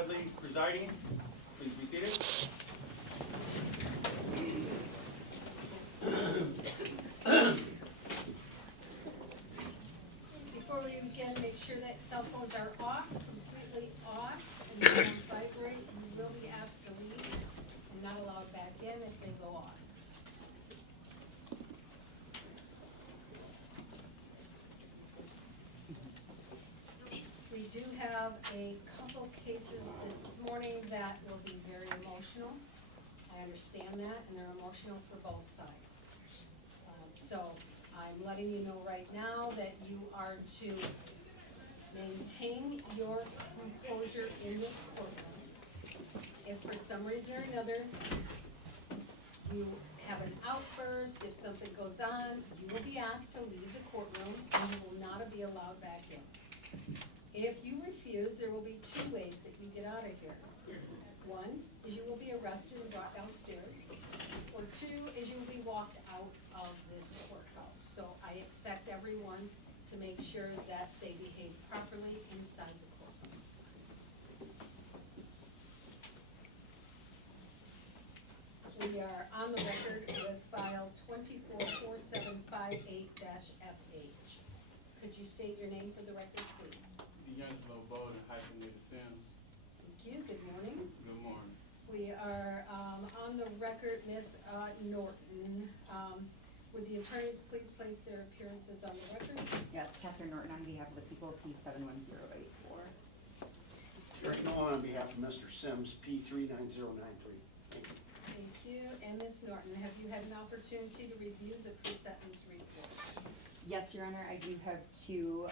Medley presiding. Please be seated. Before we begin, make sure that cell phones are off, completely off, and they don't vibrate. You will be asked to leave and not allowed back in if they go off. We do have a couple cases this morning that will be very emotional. I understand that, and they're emotional for both sides. So I'm letting you know right now that you are to maintain your composure in this courtroom. If for some reason or another you have an outburst, if something goes on, you will be asked to leave the courtroom and you will not be allowed back in. If you refuse, there will be two ways that you get out of here. One is you will be arrested and brought downstairs, or two is you will be walked out of this courthouse. So I expect everyone to make sure that they behave properly inside the courtroom. We are on the record with file 244758-FH. Could you state your name for the record, please? Deangelo Bolden Sims. Thank you. Good morning. Good morning. We are on the record, Ms. Norton. Would the attorneys please place their appearances on the record? Yes, Catherine Norton on behalf of the people, P71084. Rick Nolan on behalf of Mr. Sims, P39093. Thank you. Thank you. And Ms. Norton, have you had an opportunity to review the pre-sentence report? Yes, Your Honor, I do have two,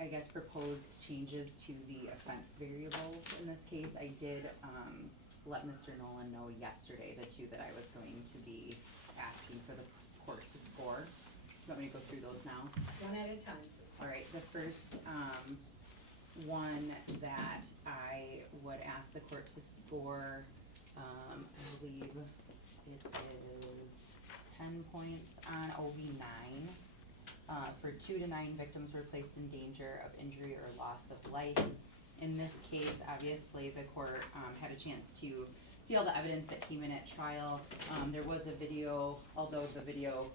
I guess, proposed changes to the offense variables in this case. I did let Mr. Nolan know yesterday the two that I was going to be asking for the court to score. You want me to go through those now? One at a time, please. All right, the first one that I would ask the court to score, I believe it is 10 points on OV9. For 2 to 9 victims were placed in danger of injury or loss of life. In this case, obviously, the court had a chance to see all the evidence that came in at trial. There was a video, although the video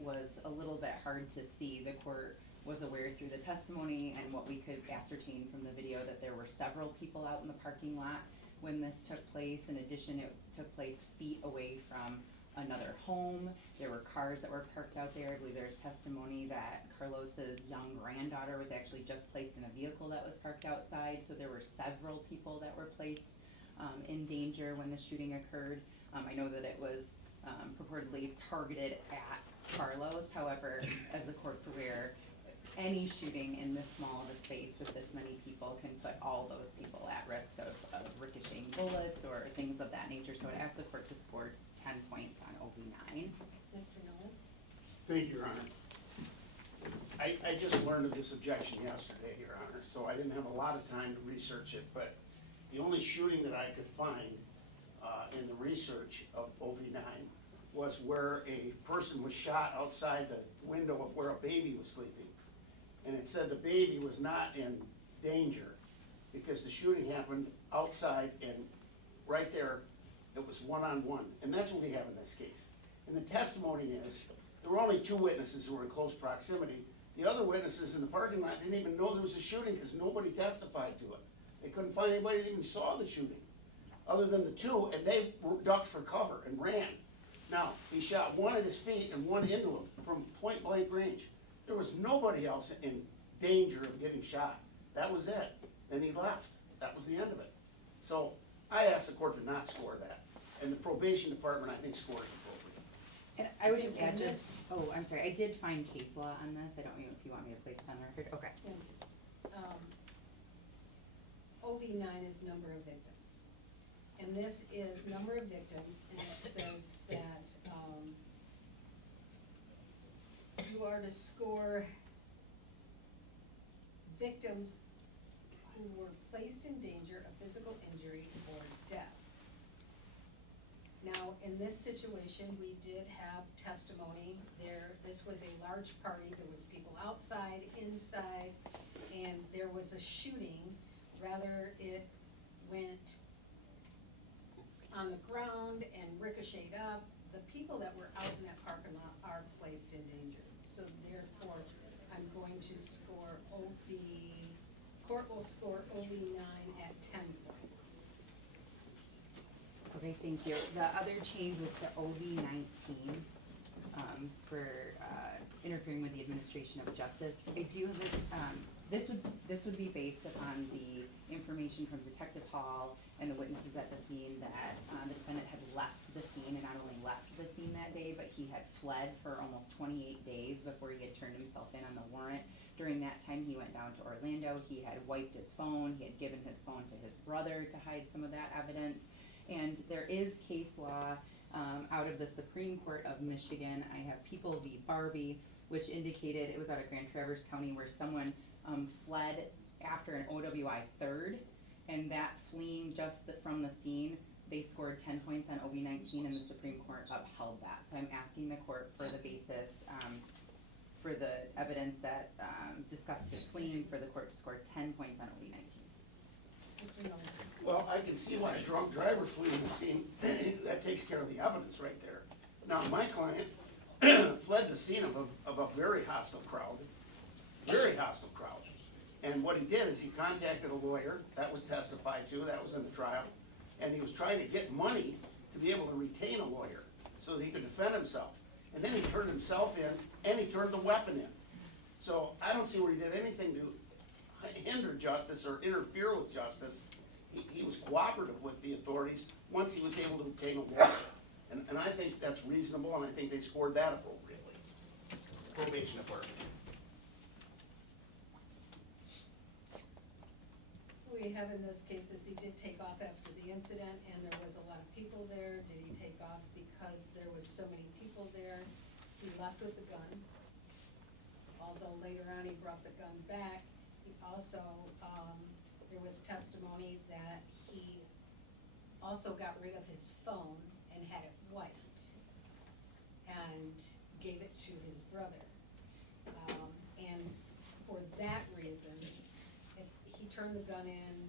was a little bit hard to see. The court was aware through the testimony and what we could ascertain from the video that there were several people out in the parking lot when this took place. In addition, it took place feet away from another home. There were cars that were parked out there. I believe there's testimony that Carlos's young granddaughter was actually just placed in a vehicle that was parked outside. So there were several people that were placed in danger when the shooting occurred. I know that it was purportedly targeted at Carlos. However, as the court's aware, any shooting in this small of a space with this many people can put all those people at risk of ricocheting bullets or things of that nature. So I'd ask the court to score 10 points on OV9. Mr. Nolan? Thank you, Your Honor. I just learned of this objection yesterday, Your Honor, so I didn't have a lot of time to research it, but the only shooting that I could find in the research of OV9 was where a person was shot outside the window of where a baby was sleeping. And it said the baby was not in danger because the shooting happened outside, and right there, it was one-on-one. And that's what we have in this case. And the testimony is, there were only 2 witnesses who were in close proximity. The other witnesses in the parking lot didn't even know there was a shooting because nobody testified to it. They couldn't find anybody that even saw the shooting, other than the 2, and they ducked for cover and ran. Now, he shot one at his feet and one into him from point blank range. There was nobody else in danger of getting shot. That was it. Then he left. That was the end of it. So I asked the court to not score that. And the probation department, I think, scored it appropriately. And I would just add oh, I'm sorry, I did find case law on this. I don't know if you want me to place it on the record. Okay. OV9 is number of victims. And this is number of victims, and it says that you are to score victims who were placed in danger of physical injury or death. Now, in this situation, we did have testimony there. This was a large party. There was people outside, inside, and there was a shooting, rather it went on the ground and ricocheted up, the people that were out in that parking lot are placed in danger. So therefore, I'm going to score court will score OB 9 at 10 points. Okay, thank you. The other change was to OV 19, for, interfering with the administration of justice. I do have, this would be based upon the information from Detective Hall and the witnesses at the scene that, the defendant had left the scene, and not only left the scene that day, but he had fled for almost 28 days before he had turned himself in on the warrant. During that time, he went down to Orlando, he had wiped his phone, he had given his phone to his brother to hide some of that evidence. And there is case law out of the Supreme Court of Michigan. I have People v. Barbie, which indicated, it was out of Grand Traverse County, where someone fled after an OWI third, and that fleeing just from the scene, they scored 10 points on OB 19, and the Supreme Court upheld that. So I'm asking the court for the basis, for the evidence that discussed his fleeing, for the court to score 10 points on OB 19. Mr. Miller. Well, I can see why a drunk driver fleeing the scene, that takes care of the evidence right there. Now, my client fled the scene of a very hostile crowd, And what he did is he contacted a lawyer, that was testified to, that was in the trial, and he was trying to get money to be able to retain a lawyer so that he could defend himself. And then he turned himself in, and he turned the weapon in. So I don't see where he did anything to hinder justice or interfere with justice. He was cooperative with the authorities once he was able to obtain a lawyer. And I think that's reasonable, and I think they scored that appropriately. Probation department. What we have in this case is he did take off after the incident, and there was a lot of people there. Did he take off because there was so many people there? He left with the gun, although later on he brought the gun back. He also, there was testimony that he also got rid of his phone and had it wiped and gave it to his brother. And for that reason, he turned the gun in,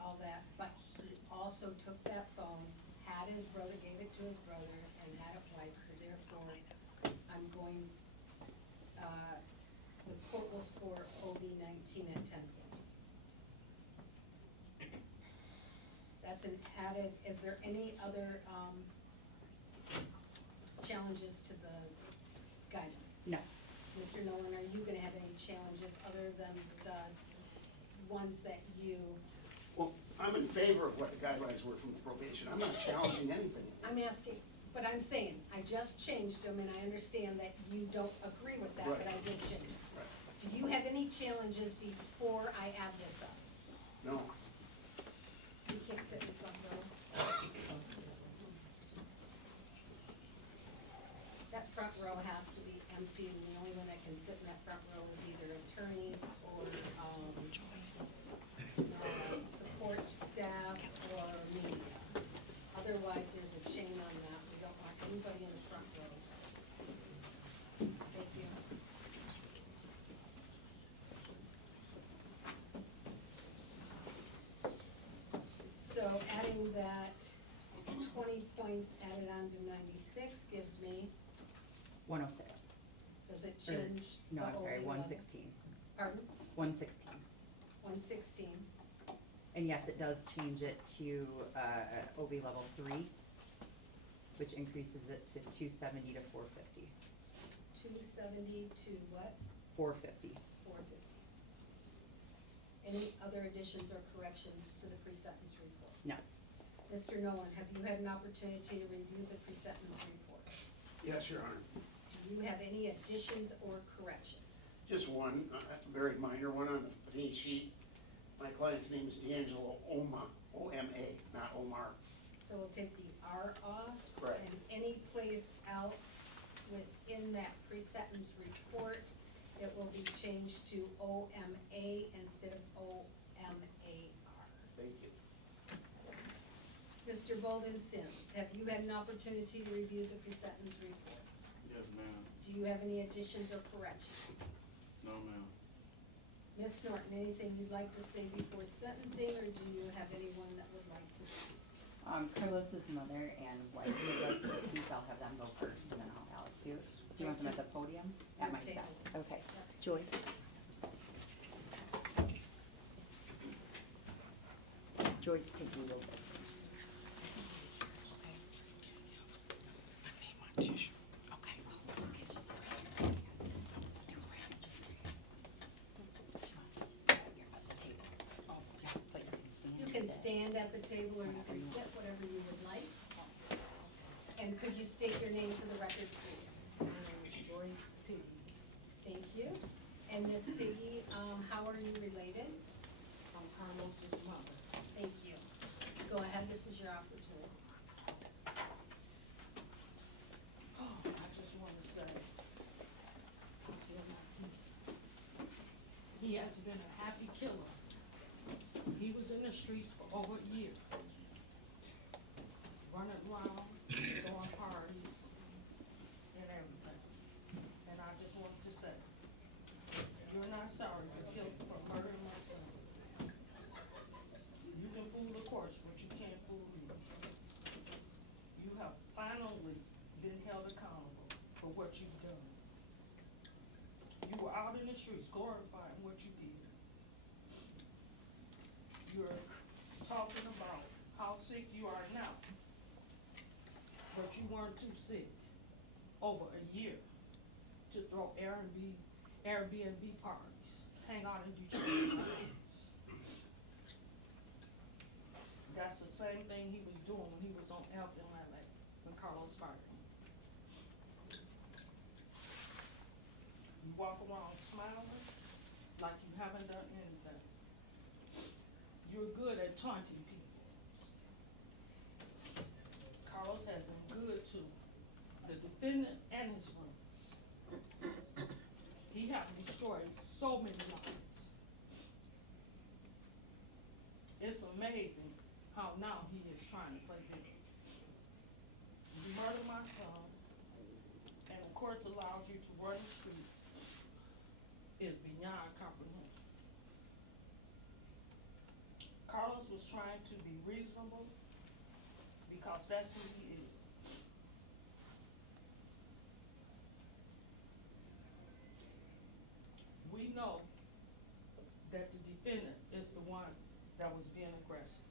all that, but he also took that phone, had his brother, gave it to his brother, and had it wiped, so therefore, I'm going, the court will score OB 19 at 10 points. That's an added, is there any other, challenges to the guidelines? No. Mr. Nolan, are you gonna have any challenges other than the ones that you? Well, I'm in favor of what the guidelines were from the probation. I'm not challenging anything. I'm asking, but I'm saying, I just changed them, and I understand that you don't agree with that, but Right. I did change it. Right. Do you have any challenges before I add this up? No. You can't sit in the front row. That front row has to be empty, and the only one that can sit in that front row is either attorneys or, support staff or media. Otherwise, there's a chain on that. We don't want anybody in the front rows. Thank you. So adding that 20 points added on to 96 gives me, 106. does it change? No, the I'm sorry, OB level? 116. Pardon? 116. 116. And yes, it does change it to OB level 3, which increases it to 270 to 450. 270 to what? 450. 450. Any other additions or corrections to the pre-sentence report? No. Mr. Nolan, have you had an opportunity to review the pre-sentence report? Yes, Your Honor. Do you have any additions or corrections? Just one, a very minor one on the fee sheet. My client's name is Deangelo O-M-A, not Omar. So we'll take the R off. Correct. And any place else within that pre-sentence report, it will be changed to O-M-A instead of O-M-A-R. Thank you. Mr. Bolden Sims, have you had an opportunity to review the pre-sentence report? Yes, ma'am. Do you have any additions or corrections? No, ma'am. Ms. Norton, anything you'd like to say before sentencing, or do you have anyone that would like to speak? Carlos's mother and wife would like to speak. I'll have them go first, and then I'll have Alex do. Do you want them at the podium? At my Your desk. table. Okay. Yes. Joyce. Joyce Piggee will go first. You can stand at the table, or you can sit, whatever you would like. And could you state your name for the record, please? Joyce Piggee, Thank you. And Ms. Piggee, how are you related? I'm Carlos's mother. Thank you. Go ahead, this is your opportunity. Oh, I just wanna say, feel my peace. He has been a happy killer. He was in the streets for over a year. Running around, throwing parties, and everything. And I just wanted to say, you're not sorry you killed for murdering my son. You can fool the courts, but you can't fool me. You have finally been held accountable for what you've done. You were out in the streets glorifying what you did. You're talking about how sick you are now, but you weren't too sick over a year to throw Airbnb parties, hang out in Detroit. That's the same thing he was doing when he was on FMLA, when Carlos fired him. You walk around smiling like you haven't done anything. You're good at taunting people. Carlos has been good to the defendant and his friends. He has destroyed so many lives. It's amazing how now he is trying to play victim. You murdered my son, and the court allowed you to run the streets is beyond comprehension. Carlos was trying to be reasonable because that's who he is. We know that the defendant is the one that was being aggressive.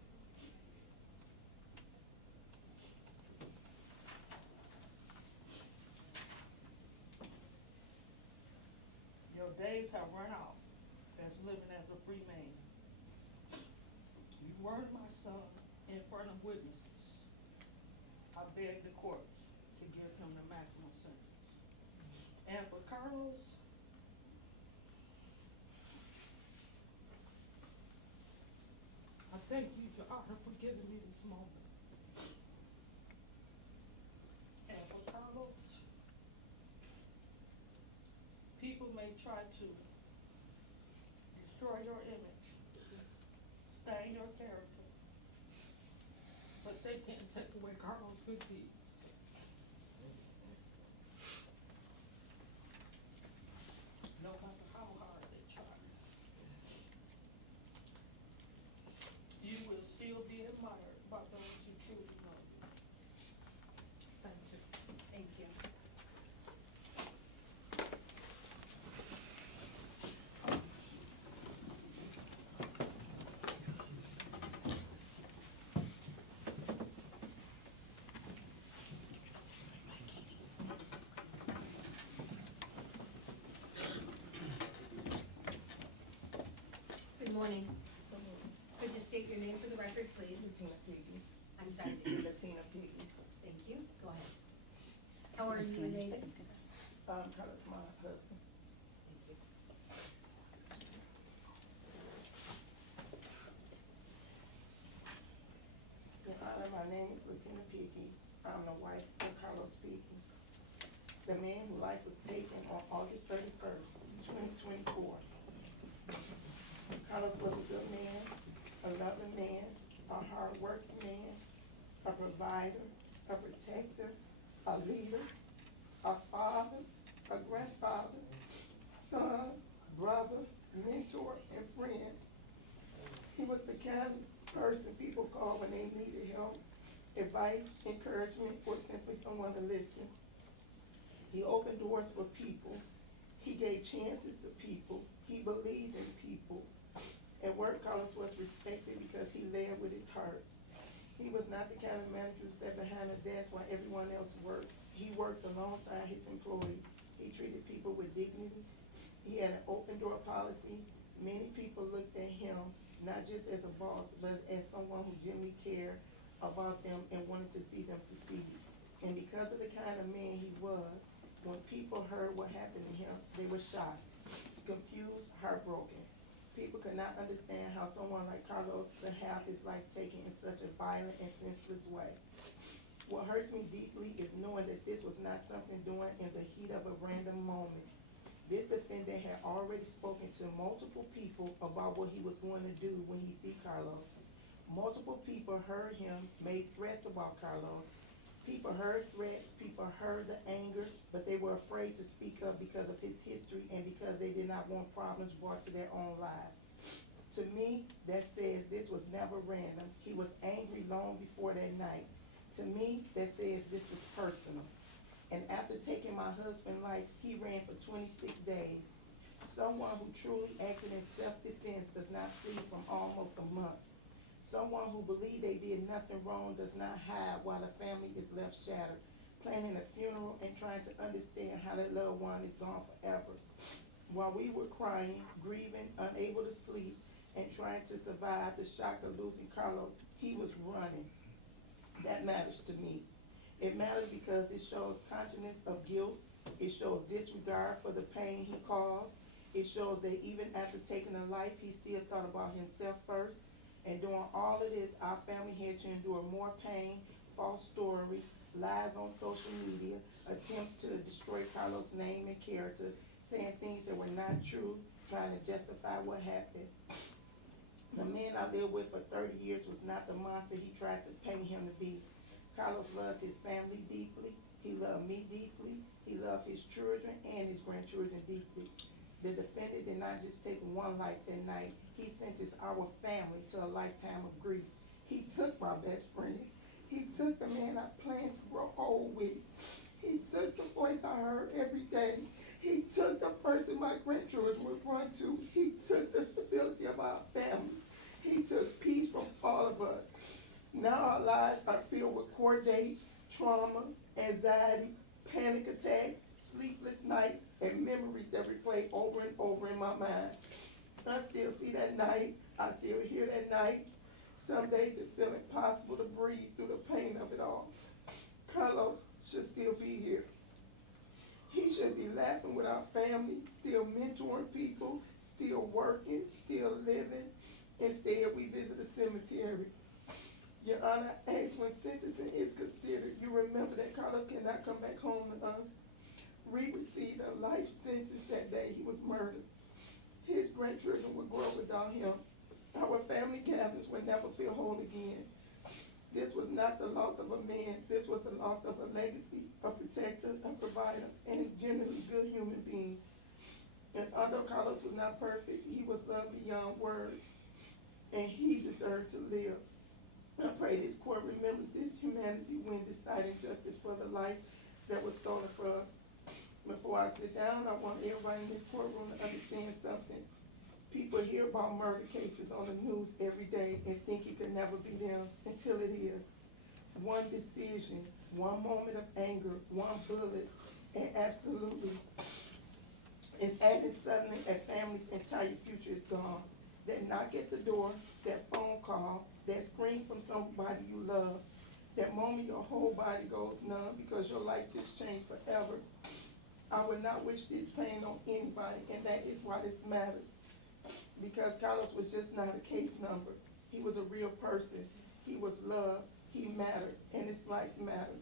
Your days have run out as living as a free man. You murdered my son in front of witnesses. I beg the courts to give him the maximum sentence. And for Carlos, I thank you, Your Honor, for giving me this moment. And for Carlos, people may try to destroy your image, stain your character, but they can't take away Carlos' good deeds. No matter how hard they try, you will still be admired by those who truly know you. Thank you. Thank you. Good morning. Could you state your name for the record, please? Latina Piggee. I'm sorry, dear. Latina Piggee. Thank you. Go ahead. How are you related? Carlos, my husband. Thank you. Your Honor, my name is Latina Piggee. I'm the wife of Carlos Piggee, the man whose life was taken on August 31st, 2024. Carlos was a good man, a loving man, a hard-working man, a provider, a protector, a leader, a father, a grandfather, son, brother, mentor, and friend. He was the kind of person people called when they needed help, advice, encouragement, or simply someone to listen. He opened doors for people. He gave chances to people. He believed in people. At work, Carlos was respected because he led with his heart. He was not the kind of manager who sat behind a desk while everyone else worked. He worked alongside his employees. He treated people with dignity. He had an open door policy. Many people looked at him not just as a boss, but as someone who genuinely cared about them and wanted to see them succeed. And because of the kind of man he was, when people heard what happened to him, they were shocked, confused, heartbroken. People could not understand how someone like Carlos could have his life taken in such a violent and senseless way. What hurts me deeply is knowing that this was not something done in the heat of a random moment. This defendant had already spoken to multiple people about what he was going to do when he see Carlos. Multiple people heard him make threats about Carlos. People heard threats, people heard the anger, but they were afraid to speak up because of his history and because they did not want problems brought to their own lives. To me, that says this was never random. He was angry long before that night. To me, that says this was personal. And after taking my husband's life, he ran for 26 days. Someone who truly acted in self-defense does not flee from almost a month. Someone who believed they did nothing wrong does not hide while the family is left shattered, planning a funeral and trying to understand how their loved one is gone forever. While we were crying, grieving, unable to sleep, and trying to survive the shock of losing Carlos, he was running. That matters to me. It matters because it shows consciousness of guilt. It shows disregard for the pain he caused. It shows that even after taking a life, he still thought about himself first. And during all of this, our family had to endure more pain, false stories, lies on social media, attempts to destroy Carlos' name and character, saying things that were not true, trying to justify what happened. The man I lived with for 30 years was not the monster he tried to paint him to be. Carlos loved his family deeply. He loved me deeply. He loved his children and his grandchildren deeply. The defendant did not just take one life that night. He sentenced our family to a lifetime of grief. He took my best friend. He took the man I planned to grow old with. He took the voice I heard every day. He took the person my grandchildren would run to. He took the stability of our family. He took peace from all of us. Now our lives are filled with court dates, trauma, anxiety, panic attacks, sleepless nights, and memories that replay over and over in my mind. I still see that night. I still hear that night. Some days it feel impossible to breathe through the pain of it all. Carlos should still be here. He should be laughing with our family, still mentoring people, still working, still living. Instead, we visit the cemetery. Your Honor, as when sentencing is considered, you remember that Carlos cannot come back home to us. We received a life sentence that day he was murdered. His grandchildren would grow without him. Our family gatherings would never feel whole again. This was not the loss of a man. This was the loss of a legacy, a protector, a provider, and a genuinely good human being. And although Carlos was not perfect, he was loved beyond words, and he deserved to live. I pray this court remembers this humanity when deciding justice for the life that was stolen from us. Before I sit down, I want everybody in this courtroom to understand something. People hear about murder cases on the news every day and think it could never be them until it is. One decision, one moment of anger, one bullet, and absolutely, and suddenly a family's entire future is gone. That knock at the door, that phone call, that scream from somebody you love, that moment your whole body goes numb because your life just changed forever. I would not wish this pain on anybody, and that is why this matters. Because Carlos was just not a case number. He was a real person. He was loved. He mattered, and his life mattered.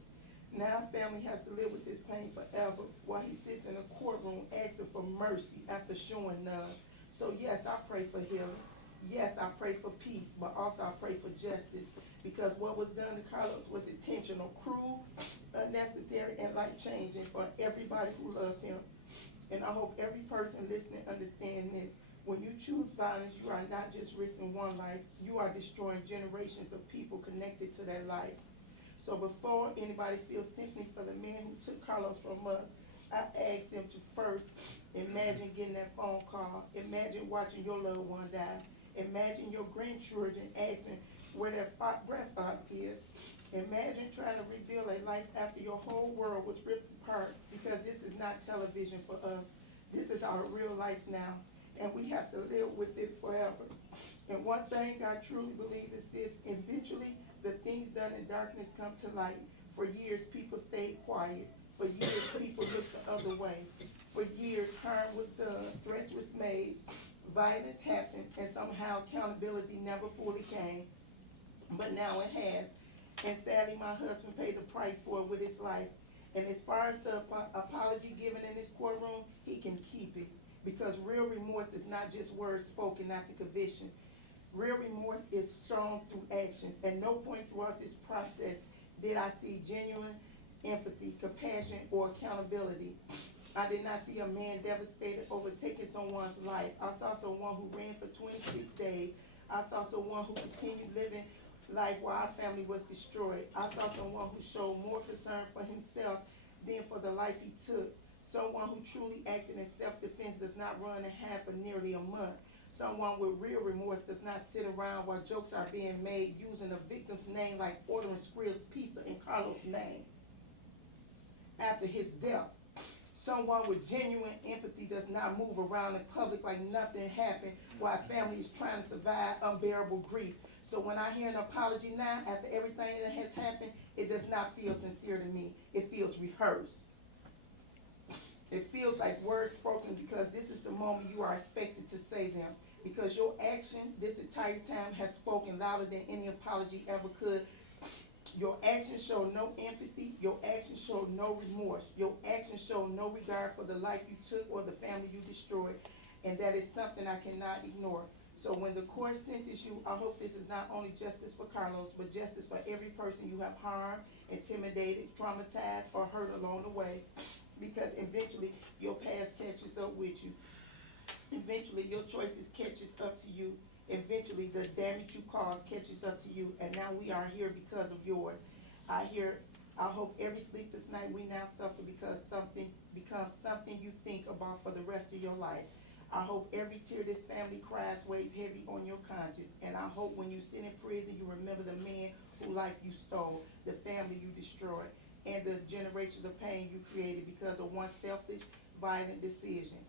Now family has to live with this pain forever while he sits in a courtroom asking for mercy after showing none. So yes, I pray for healing. Yes, I pray for peace, but also I pray for justice, because what was done to Carlos was intentional, cruel, unnecessary, and life-changing for everybody who loved him. And I hope every person listening understands this. When you choose violence, you are not just risking one life, you are destroying generations of people connected to that life. So before anybody feels sympathy for the man who took Carlos from us, I ask them to first imagine getting that phone call. Imagine watching your loved one die. Imagine your grandchildren asking where their grandfather is. Imagine trying to rebuild a life after your whole world was ripped apart, because this is not television for us. This is our real life now, and we have to live with it forever. And one thing I truly believe is this: eventually the things done in darkness come to light. For years people stayed quiet. For years people looked the other way. For years harm was done, threats was made, violence happened, and somehow accountability never fully came. But now it has. And sadly, my husband paid the price for it with his life. And as far as the apology given in this courtroom, he can keep it. Because real remorse is not just words spoken after conviction. Real remorse is shown through actions. At no point throughout this process did I see genuine empathy, compassion, or accountability. I did not see a man devastated over taking someone's life. I saw someone who ran for 26 days. I saw someone who continued living life while our family was destroyed. I saw someone who showed more concern for himself than for the life he took. Someone who truly acted in self-defense does not run and hide for nearly a month. Someone with real remorse does not sit around while jokes are being made using the victim's name, like ordering Skrill's pizza in Carlos' name after his death. Someone with genuine empathy does not move around in public like nothing happened while a family is trying to survive unbearable grief. So when I hear an apology now, after everything that has happened, it does not feel sincere to me. It feels rehearsed. It feels like words spoken, because this is the moment you are expected to say them. Because your action this entire time has spoken louder than any apology ever could. Your actions show no empathy. Your actions show no remorse. Your actions show no regard for the life you took or the family you destroyed. And that is something I cannot ignore. So when the court sentences you, I hope this is not only justice for Carlos, but justice for every person you have harmed, intimidated, traumatized, or hurt along the way. Because eventually your past catches up with you. Eventually your choices catches up to you. Eventually the damage you caused catches up to you. And now we are here because of yours. I hope every sleepless night we now suffer because something becomes something you think about for the rest of your life. I hope every tear this family cries weighs heavy on your conscience. And I hope when you sit in prison, you remember the man whose life you stole, the family you destroyed, and the generations of pain you created because of one selfish, violent decision.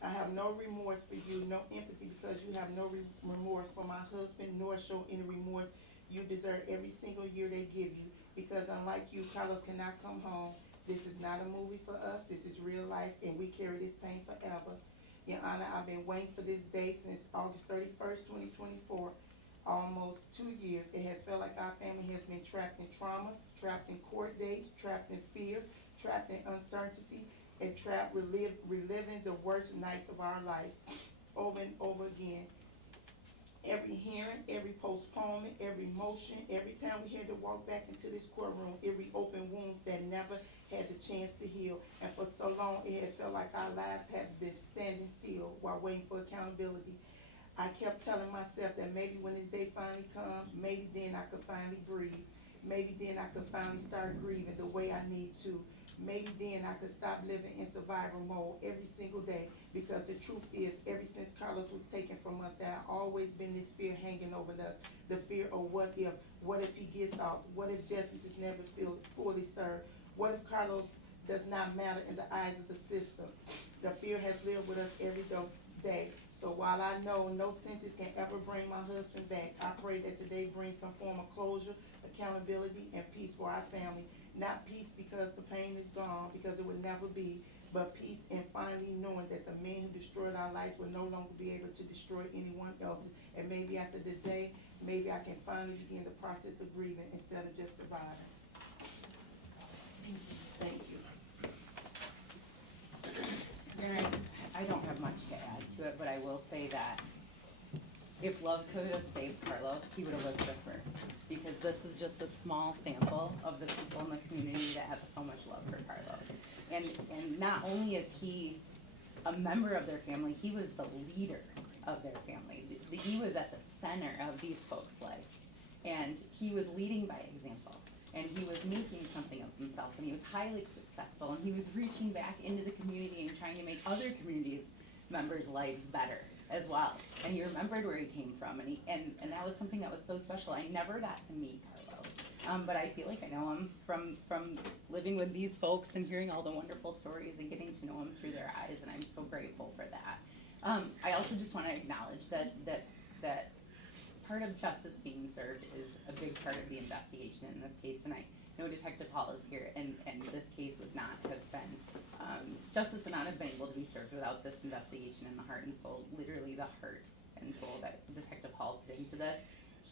I have no remorse for you, no empathy, because you have no remorse for my husband, nor show any remorse. You deserve every single year they give you, because unlike you, Carlos cannot come home. This is not a movie for us. This is real life, and we carry this pain forever. Your Honor, I've been waiting for this day since August 31st, 2024, almost 2 years. It has felt like our family has been trapped in trauma, trapped in court dates, trapped in fear, trapped in uncertainty, and trapped reliving the worst nights of our life over and over again. Every hearing, every postponement, every motion, every time we had to walk back into this courtroom, it reopened wounds that never had the chance to heal. And for so long, it had felt like our lives had been standing still while waiting for accountability. I kept telling myself that maybe when this day finally comes, maybe then I could finally breathe. Maybe then I could finally start grieving the way I need to. Maybe then I could stop living in survival mode every single day, because the truth is, ever since Carlos was taken from us, there has always been this fear hanging over us, the fear of what if he gets off, what if justice is never fully served, what if Carlos does not matter in the eyes of the system. The fear has lived with us every day. So while I know no sentence can ever bring my husband back, I pray that today brings some form of closure, accountability, and peace for our family. Not peace because the pain is gone, because it would never be, but peace in finally knowing that the man who destroyed our lives will no longer be able to destroy anyone else's. And maybe after the day, maybe I can finally begin the process of grieving instead of just surviving. Thank you. I don't have much to add to it, but I will say that if love could have saved Carlos, he would have lived different. Because this is just a small sample of the people in the community that have so much love for Carlos. And not only is he a member of their family, he was the leader of their family. He was at the center of these folks' life, and he was leading by example, and he was making something of himself, and he was highly successful, and he was reaching back into the community and trying to make other communities members' lives better as well. And he remembered where he came from, and that was something that was so special. I never got to meet Carlos, but I feel like I know him from living with these folks and hearing all the wonderful stories and getting to know him through their eyes, and I'm so grateful for that. I also just want to acknowledge that part of justice being served is a big part of the investigation in this case, and I know Detective Hall is here, and this case would not have been, justice would not have been able to be served without this investigation and the heart and soul, literally the heart and soul that Detective Hall put into this.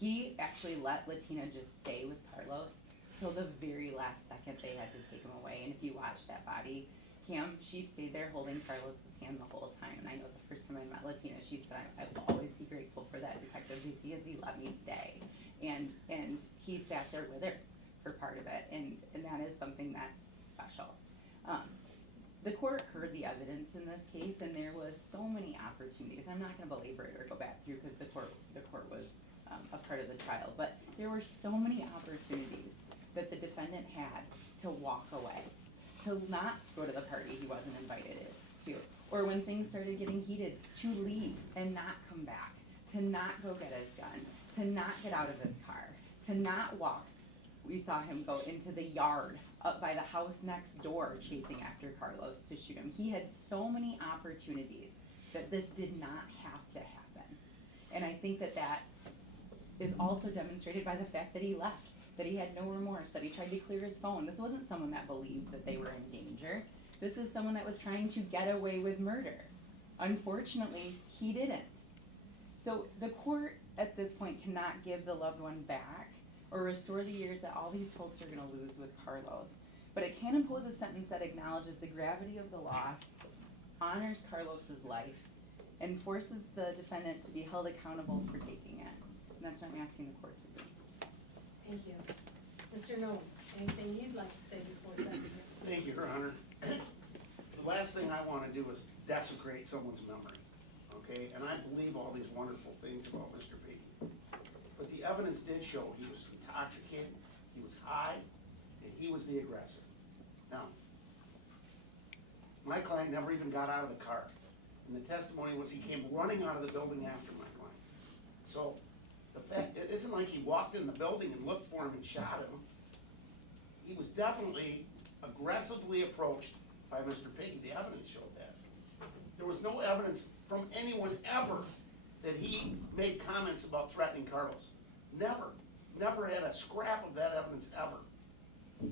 He actually let Latina just stay with Carlos till the very last second they had to take him away, and if you watch that body cam, she stayed there holding Carlos's hand the whole time, and I know the first time I met Latina, she said, I will always be grateful for that detective because he let me stay, and he sat there with her for part of it, and that is something that's special. The court heard the evidence in this case, and there was so many opportunities. I'm not going to belabor it or go back through because the court was a part of the trial, but there were so many opportunities that the defendant had to walk away, to not go to the party he wasn't invited to, or when things started getting heated, to leave and not come back, to not go get his gun, to not get out of his car, to not walk. We saw him go into the yard up by the house next door chasing after Carlos to shoot him. He had so many opportunities that this did not have to happen. And I think that is also demonstrated by the fact that he left, that he had no remorse, that he tried to clear his phone. This wasn't someone that believed that they were in danger. This is someone that was trying to get away with murder. Unfortunately, he didn't. So the court at this point cannot give the loved one back or restore the years that all these folks are gonna lose with Carlos. But it can impose a sentence that acknowledges the gravity of the loss, honors Carlos's life, and forces the defendant to be held accountable for taking it. And that's what I'm asking the court to do. Thank you. Mr. Noel, anything you'd like to say before sentencing? Thank you, Your Honor. The last thing I want to do is desecrate someone's memory, okay? And I believe all these wonderful things about Mr. Piggee. But the evidence did show he was intoxicated, he was high, and he was the aggressor. Now, my client never even got out of the car. And the testimony was he came running out of the building after my client. So the fact, it isn't like he walked in the building and looked for him and shot him. He was definitely aggressively approached by Mr. Piggee. The evidence showed that. There was no evidence from anyone ever that he made comments about threatening Carlos. Never. Never had a scrap of that evidence ever.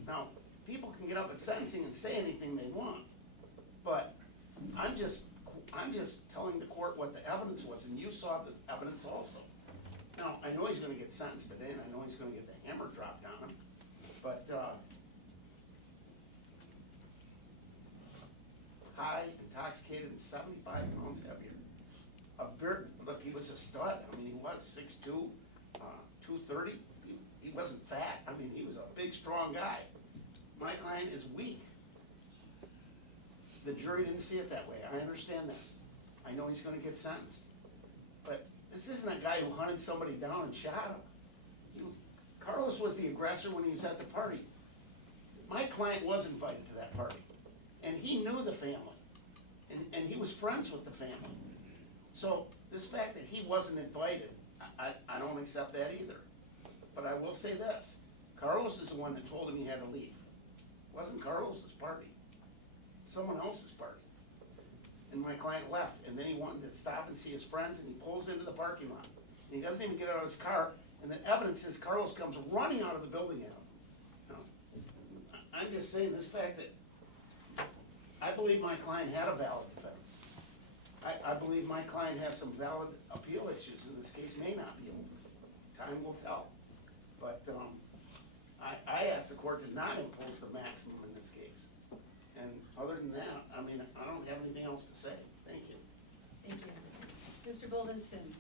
Now, people can get up at sentencing and say anything they want, but I'm just telling the court what the evidence was, and you saw the evidence also. Now, I know he's gonna get sentenced today, and I know he's gonna get the hammer dropped on him, but, high, intoxicated, and 75 pounds heavier. Look, he was a stud. I mean, he was 6'2", 230. He wasn't fat. I mean, he was a big, strong guy. My client is weak. The jury didn't see it that way. I understand that. I know he's gonna get sentenced. But this isn't a guy who hunted somebody down and shot him. Carlos was the aggressor when he was at the party. My client was invited to that party, and he knew the family, and he was friends with the family. So this fact that he wasn't invited, I don't accept that either. But I will say this, Carlos is the one that told him he had to leave. It wasn't Carlos's party, someone else's party. And my client left, and then he wanted to stop and see his friends, and he pulls into the parking lot. And he doesn't even get out of his car, and the evidence is Carlos comes running out of the building at him. Now, I'm just saying this fact that I believe my client had a valid defense. I believe my client has some valid appeal issues, and this case may not be over. Time will tell. But I asked the court to not impose the maximum in this case. And other than that, I mean, I don't have anything else to say. Thank you. Thank you. Mr. Bolden Sims,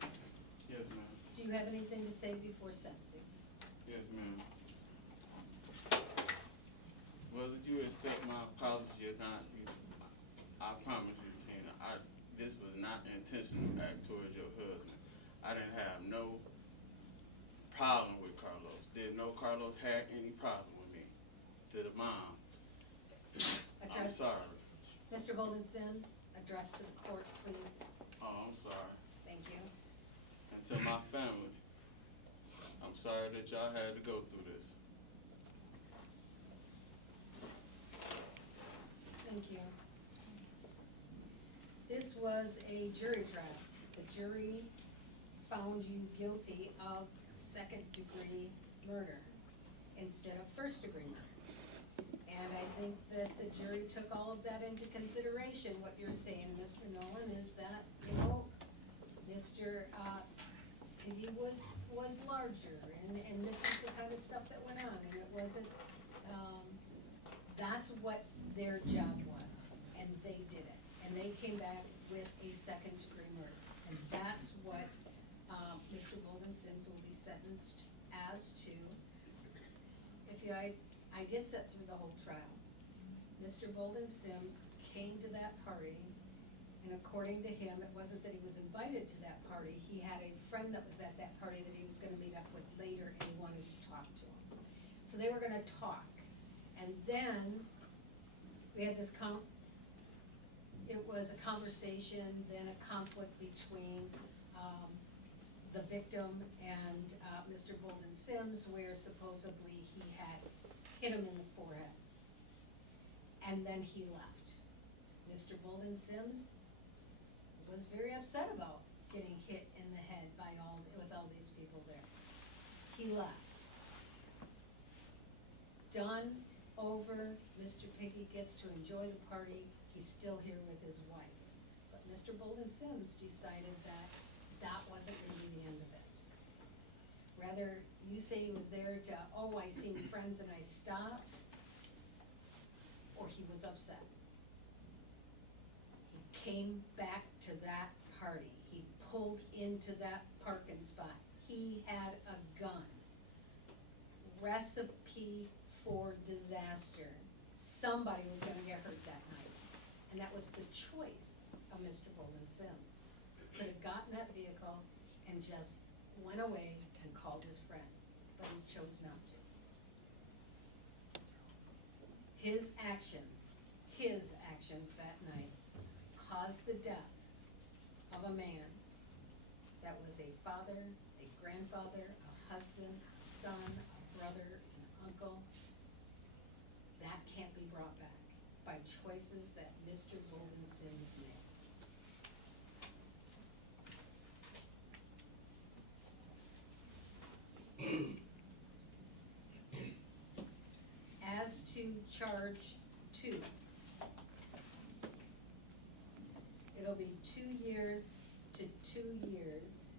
Yes, ma'am. do you have anything to say before sentencing? Yes, ma'am. Whether you accept my apology or not, I promise you, Tina, this was not an intentional act towards your problem with Carlos. Didn't know Carlos had any problem with me. To the mom, I'm Address, sorry. Mr. Bolden Sims, address to the court, please. Oh, I'm sorry. Thank you. And to my family, I'm sorry that y'all had to go through this. Thank you. This was a jury trial. The jury found you guilty of second-degree murder instead of first-degree murder. And I think that the jury took all of that into consideration. What you're saying, Mr. Nolan, is that, you know, Mr. Piggee was larger, and this is the kind of stuff that went on, and it wasn't, that's what their job was, and they did it. And they came back with a second-degree murder, and that's what, Mr. Bolden Sims will be sentenced as to. I did sit through the whole trial. Mr. Bolden Sims came to that party, and according to him, it wasn't that he was invited to that party, he had a friend that was at that party that he was gonna meet up with later, and he wanted to talk to him. So they were gonna talk, and then we had this it was a conversation, then a conflict between, the victim and, Mr. Bolden Sims, where supposedly he had hit him in the forehead. And then he left. Mr. Bolden Sims was very upset about getting hit in the head with all these people there. He left. Done, over, Mr. Piggee gets to enjoy the party, he's still here with his wife. But Mr. Bolden Sims decided that that wasn't gonna be the end of it. Rather, you say he was there to, oh, I seen friends and I stopped, or he was upset. He came back to that party. He pulled into that parking spot. He had a gun. Recipe for disaster. Somebody was gonna get hurt that night. And that was the choice of Mr. Bolden Sims. Could have gotten that vehicle and just went away and called his friend, but he chose not to. His actions that night caused the death of a man that was a father, a grandfather, a husband, a son, a brother, an uncle. That can't be brought back by choices that Mr. Bolden Sims made. As to charge 2, it'll be 2 years to 2 years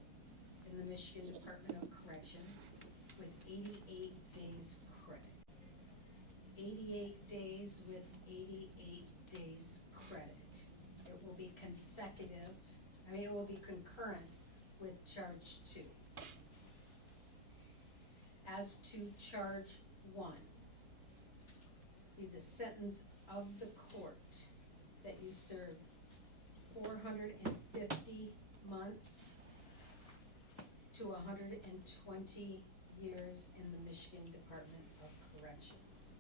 in the Michigan Department of Corrections with 88 days credit. 88 days with 88 days credit. It will be consecutive, it will be concurrent with charge 2. As to charge 1, be the sentence of the court that you serve 450 months to 120 years in the Michigan Department of Corrections.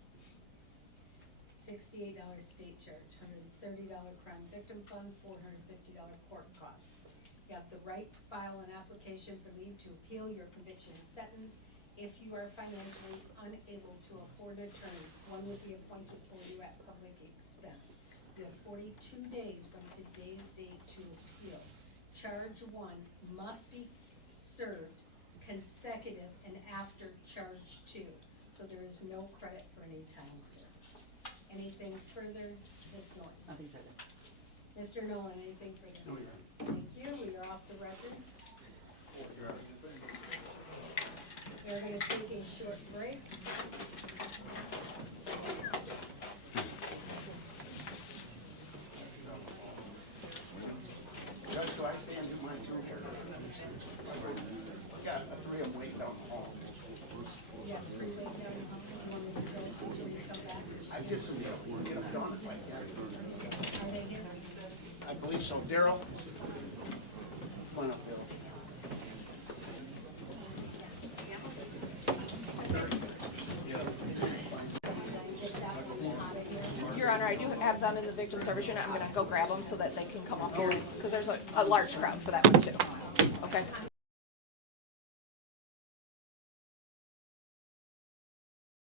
$68 state charge, $130 crime victim fund, $450 court cost. You have the right to file an application for leave to appeal your conviction and sentence. If you are financially unable to afford an attorney, one would be appointed for you at public expense. You have 42 days from today's date to appeal. Charge 1 must be served consecutive and after charge 2. So there is no credit for any time served. Anything further, Ms. Norton? Nothing further. Mr. Nolan, anything further? No, Your Honor. Thank you, we are off the record. We are gonna take a short break. Judge, do I stand in mine too here? Got 3 of them waiting down the hall. Yeah, free way down the hall. You want me to go until you come back? I just, get them done if I can. Are they here? I believe so. Daryl? Come on up, Daryl. I do have them in the victim service unit. I'm gonna go grab them so that they can come up here, because there's a large crowd for that one too. Okay?